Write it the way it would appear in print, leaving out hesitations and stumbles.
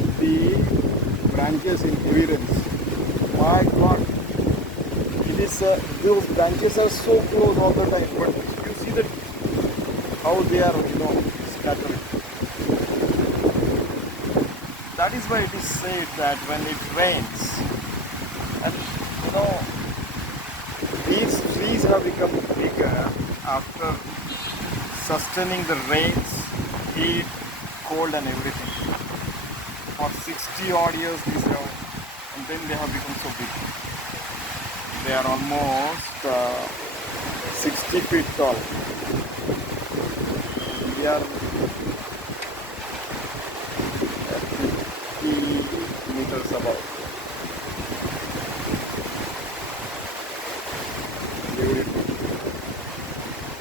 at the branches in heavy rains. My God, it is those branches are so close all the time, but you see that how they are, scattered. That is why it is said that when it rains, and these trees have become bigger after sustaining the rains, heat, cold, and everything. For 60 odd years, these have, and then they have become so big. They are almost 60 feet tall. We are